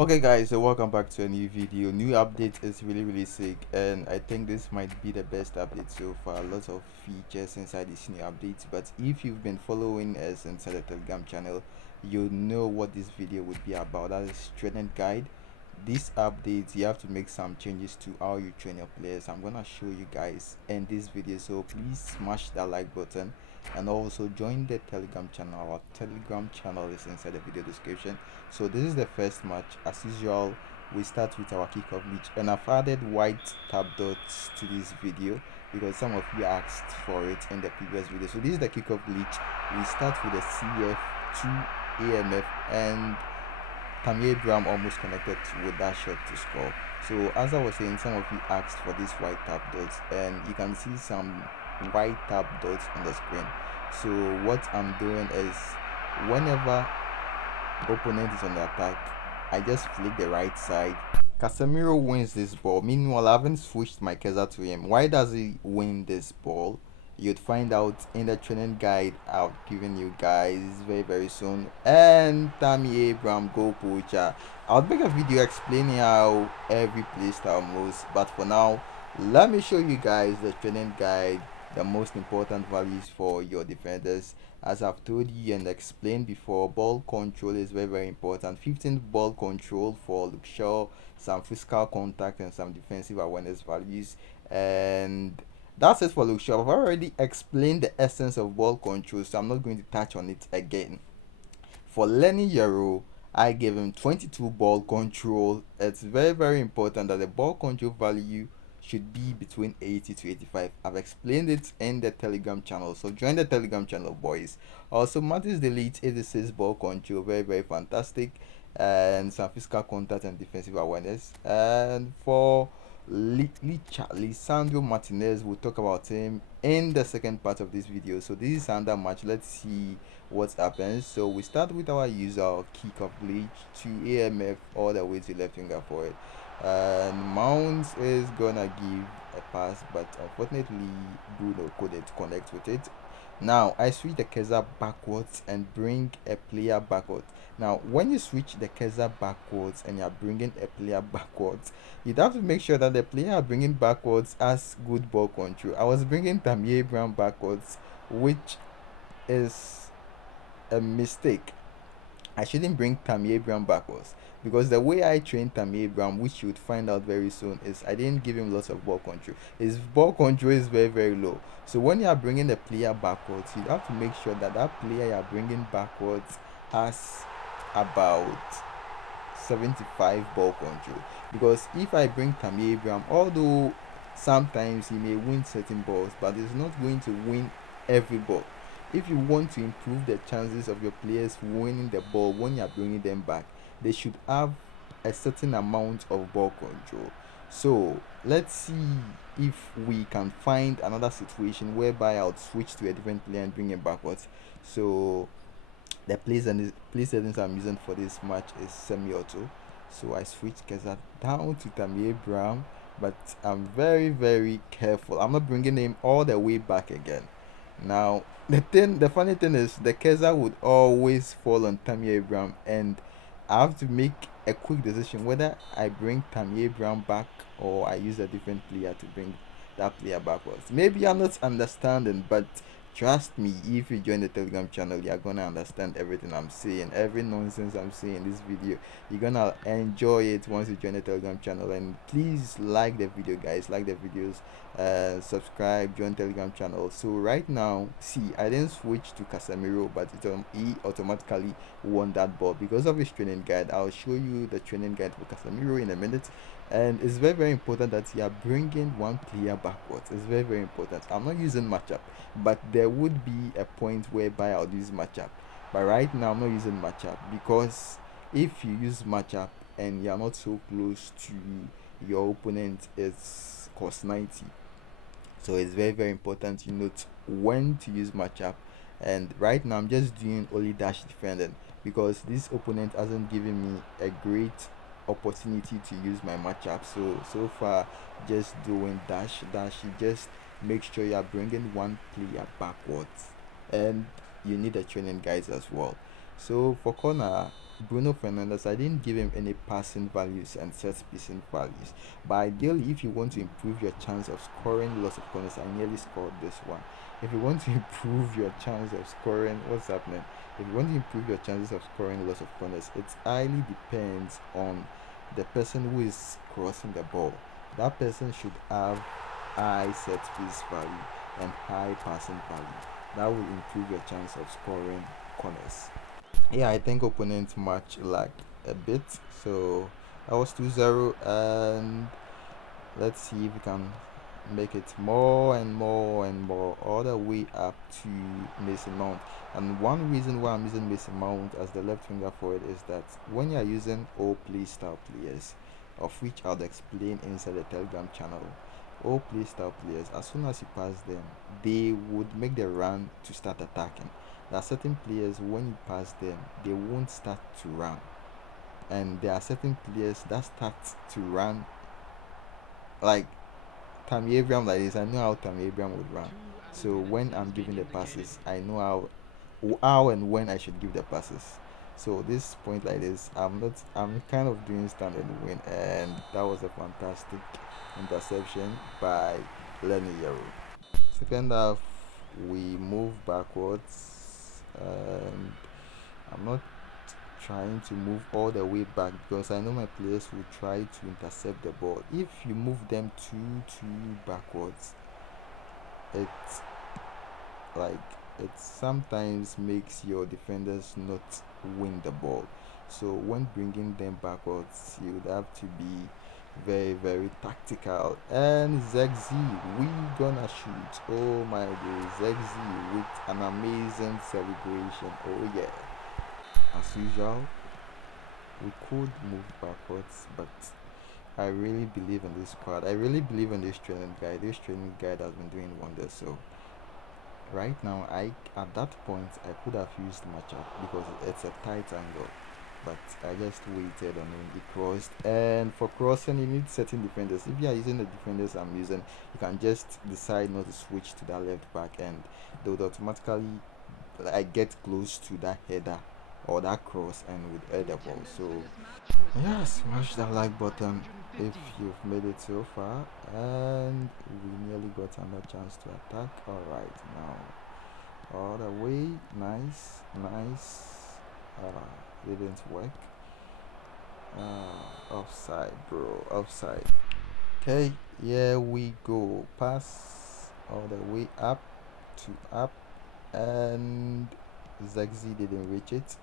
Okay guys, so welcome back to a new video. New update is really sick, and I think this might be the best update so far. Lots of features inside this new update, but if you've been following us inside the Telegram channel, you know what this video would be about. That is training guide. This update, you have to make some changes to how you train your players. I'm gonna show you guys in this video, so please smash that like button and also join the Telegram channel. Our Telegram channel is inside the video description. So this is the first match. As usual, we start with our kickoff glitch, and I've added white tab dots to this video because some of you asked for it in the previous video. So this is the kickoff glitch. We start with the CF2 AMF, and Tammy Abraham almost connected with that shot to score. So as I was saying, some of you asked for these white tab dots, and you can see some white tab dots on the screen. So what I'm doing is, whenever opponent is on the attack, I just flick the right side. Casemiro wins this ball. Meanwhile, I haven't switched my Keza to him. Why does he win this ball? You'd find out in the training guide I've given you guys very soon. And Tammy Abraham goal poacher. I'll make a video explaining how every playstyle moves, but for now, let me show you guys the training guide, the most important values for your defenders. As I've told you and explained before, ball control is very important. 15 ball control for Luke Shaw, some physical contact and some defensive awareness values, and that's it for Luke Shaw. I've already explained the essence of ball control, so I'm not going to touch on it again. For Lenny Yaro, I gave him 22 ball control. It's very important that the ball control value should be between 80 to 85. I've explained it in the Telegram channel, so join the Telegram channel, boys. Also, Mattis Delete 86 ball control, very fantastic, and some physical contact and defensive awareness. And for Lisandro Martinez, we'll talk about him in the second part of this video. So this is another match. Let's see what happens. So we start with our user kickoff glitch to AMF all the way to left finger forward, and Mounts is gonna give a pass, but unfortunately Bruno couldn't connect with it. Now I switch the Keza backwards and bring a player backwards. Now when you switch the Keza backwards and you're bringing a player backwards, you'd have to make sure that the player you're bringing backwards has good ball control. I was bringing Tammy Brown backwards, which is a mistake. I shouldn't bring Tammy Abraham backwards, because the way I trained Tammy Abraham, which you would find out very soon, is I didn't give him lots of ball control. His ball control is very low. So when you are bringing the player backwards, you have to make sure that that player you are bringing backwards has about 75 ball control. Because if I bring Tammy Abraham, although sometimes he may win certain balls, but he's not going to win every ball. If you want to improve the chances of your players winning the ball when you are bringing them back, they should have a certain amount of ball control. So let's see if we can find another situation whereby I'll switch to a different player and bring him backwards. So the play settings I'm using for this match is semi-auto. So I switch Keza down to Tammy Abraham, but I'm very careful. I'm not bringing him all the way back again. Now the funny thing is, the Keza would always fall on Tammy Abraham, and I have to make a quick decision whether I bring Tammy Abraham back or I use a different player to bring that player backwards. Maybe you're not understanding, but trust me, if you join the Telegram channel, you're gonna understand everything I'm saying, every nonsense I'm saying in this video. You're gonna enjoy it once you join the Telegram channel. And please like the video, guys, like the videos, subscribe, join Telegram channel. So right now, see, I didn't switch to Casemiro, but he automatically won that ball because of his training guide. I'll show you the training guide for Casemiro in a minute. And it's very important that you are bringing one player backwards. It's very important. I'm not using matchup, but there would be a point whereby I'll use matchup. But right now I'm not using matchup, because if you use matchup and you're not so close to your opponent, it's cost 90. So it's very important you note when to use matchup. And right now I'm just doing only dash defending, because this opponent hasn't given me a great opportunity to use my matchup. So far, just doing dash. You just make sure you are bringing one player backwards, and you need a training guides as well. So for corner, Bruno Fernandes, I didn't give him any passing values and set pieces values. But ideally, if you want to improve your chance of scoring lots of corners, I nearly scored this one. If you want to improve your chance of scoring, what's happening? If you want to improve your chances of scoring lots of corners, it highly depends on the person who is crossing the ball. That person should have high set piece value and high passing value. That will improve your chance of scoring corners. Yeah, I think opponent match lagged a bit, so that was 2-0, and let's see if we can make it more and more and more all the way up to Mason Mount. And one reason why I'm using Mason Mount as the left winger forward is that when you're using all play style players, of which I'll explain inside the Telegram channel, all play style players, as soon as you pass them, they would make the run to start attacking. There are certain players, when you pass them, they won't start to run, and there are certain players that start to run like Tammy Abraham like this. I know how Tammy Abraham would run. So when I'm giving the passes, I know how and when I should give the passes. So this point like this, I'm kind of doing stand and win, and that was a fantastic interception by Lenny Yero. Second half, we move backwards, and I'm not trying to move all the way back because I know my players will try to intercept the ball. If you move them too backwards, it like it sometimes makes your defenders not win the ball. So when bringing them backwards, you would have to be very tactical. And Zegzi, we gonna shoot. Oh my god, Zegzi with an amazing celebration. Oh yeah. As usual, we could move backwards, but I really believe in this squad. I really believe in this training guy. This training guy has been doing wonders. So right now, I at that point I could have used matchup because it's a tight angle, but I just waited on him. He crossed, and for crossing, you need certain defenders. If you are using the defenders I'm using, you can just decide not to switch to that left back, and they would automatically like get close to that header or that cross and would head the ball. So yeah, smash that like button if you've made it so far, and we nearly got another chance to attack. All right, now all the way, nice. Didn't work. Offside, bro, offside. Okay, here we go. Pass all the way up to up, and Zegzi didn't reach it.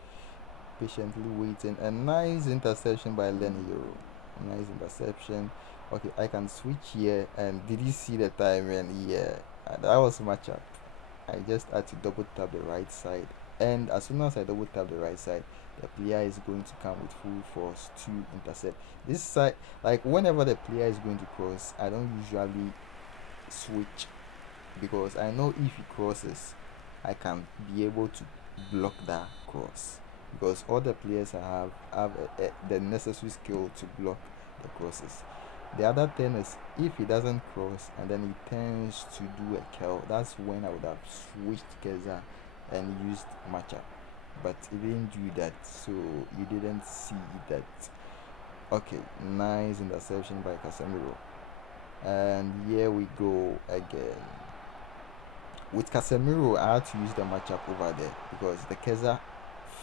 Patiently waiting. A nice interception by Lenny Euro. Nice interception. Okay, I can switch here. And did you see the time? And yeah, that was matchup. I just had to double tap the right side. And as soon as I double tap the right side, the player is going to come with full force to intercept. This side, like whenever the player is going to cross, I don't usually switch because I know if he crosses, I can be able to block that cross because all the players I have the necessary skill to block the crosses. The other thing is if he doesn't cross and then he tends to do a curl, that's when I would have switched Keza and used matchup. But he didn't do that, so you didn't see that. Okay, nice interception by Casemiro. And here we go again. With Casemiro, I had to use the matchup over there because the Keza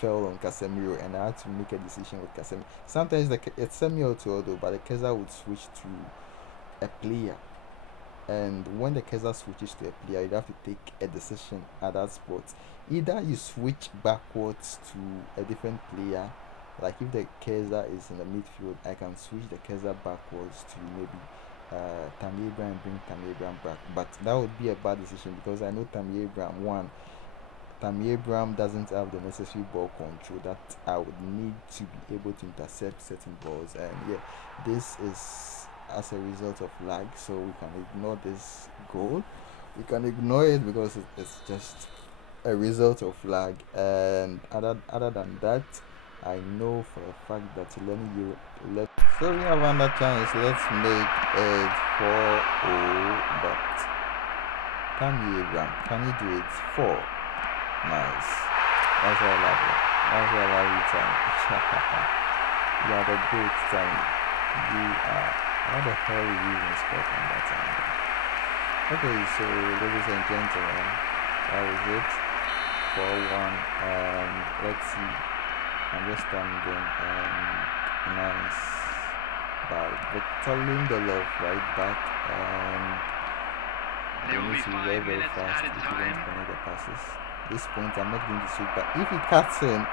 fell on Casemiro and I had to make a decision with Casemiro. Sometimes it's semi-auto although, but the Keza would switch to a player. And when the Keza switches to a player, you have to take a decision at that spot. Either you switch backwards to a different player, like if the Keza is in the midfield, I can switch the Keza backwards to maybe Tammy Abraham, bring Tammy Abraham back. But that would be a bad decision because I know Tammy Abraham doesn't have the necessary ball control that I would need to be able to intercept certain balls. And yeah, this is as a result of lag, so we can ignore this goal. We can ignore it because it's just a result of lag. And other than that, I know for a fact that Lenny you let. So we have another chance. Let's make it 4-0. But can you Abraham? Can you do it? 4. Nice. That's all I love. That's what I love you, time. You are the great time. You are. How the hell did you even score from that angle? Okay, so ladies and gentlemen, that was it. 4-1. And let's see. I'm just standing and nice by Victor Lindelof right back, and they need to be very very fast if you want to connect the passes. This point I'm not going to shoot, but if he cuts in,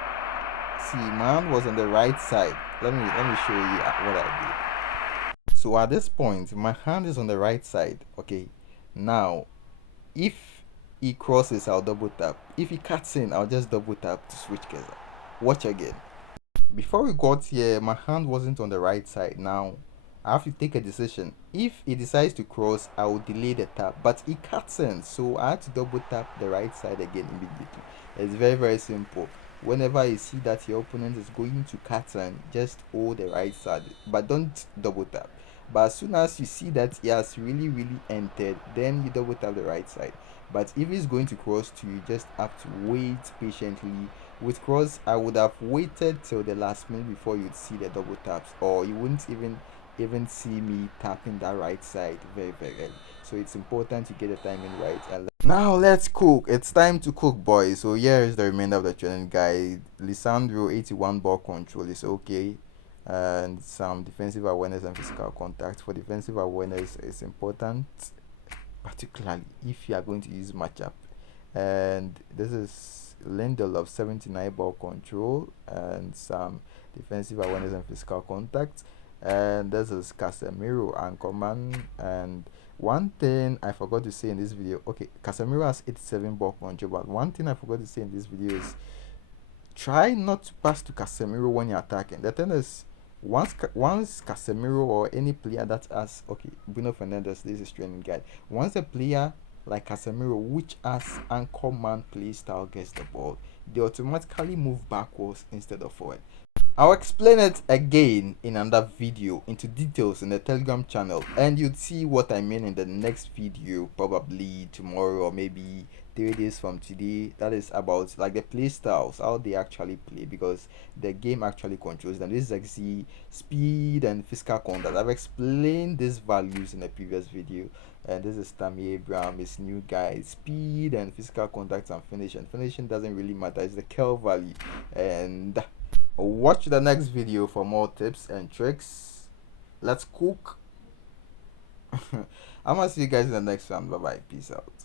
see, man was on the right side. Let me show you what I did. So at this point, my hand is on the right side. Okay, now if he crosses, I'll double tap. If he cuts in, I'll just double tap to switch gears. Watch again. Before we got here, my hand wasn't on the right side. Now I have to take a decision. If he decides to cross, I will delay the tap, but he cuts in, so I had to double tap the right side again immediately. It's very very simple. Whenever you see that your opponent is going to cut in, just hold the right side, but don't double tap. But as soon as you see that he has really really entered, then you double tap the right side. But if he's going to cross to you, just have to wait patiently. With cross, I would have waited till the last minute before you'd see the double taps, or you wouldn't even see me tapping that right side very very early. So it's important to get the timing right. And now let's cook. It's time to cook, boys. So here is the remainder of the training guide. Lisandro 81 ball control is okay, and some defensive awareness and physical contact. For defensive awareness, is important, particularly if you are going to use matchup. And this is Lindelof 79 ball control and some defensive awareness and physical contact. And this is Casemiro and command. And one thing I forgot to say in this video, okay, Casemiro has 87 ball control, but one thing I forgot to say in this video is try not to pass to Casemiro when you're attacking. The thing is, once Casemiro or any player that has, okay, Bruno Fernandes, this is training guide. Once a player like Casemiro, which has anchor man play style, gets the ball, they automatically move backwards instead of forward. I'll explain it again in another video into details in the Telegram channel, and you'd see what I mean in the next video, probably tomorrow or maybe 3 days from today. That is about like the play styles, how they actually play, because the game actually controls them. This is like the speed and physical contact. I've explained these values in the previous video, and this is Tammy Abraham, his new guy. Speed and physical contact and finishing. Finishing doesn't really matter, it's the kill value. And watch the next video for more tips and tricks. Let's cook. I'm gonna see you guys in the next one. Bye bye. Peace out.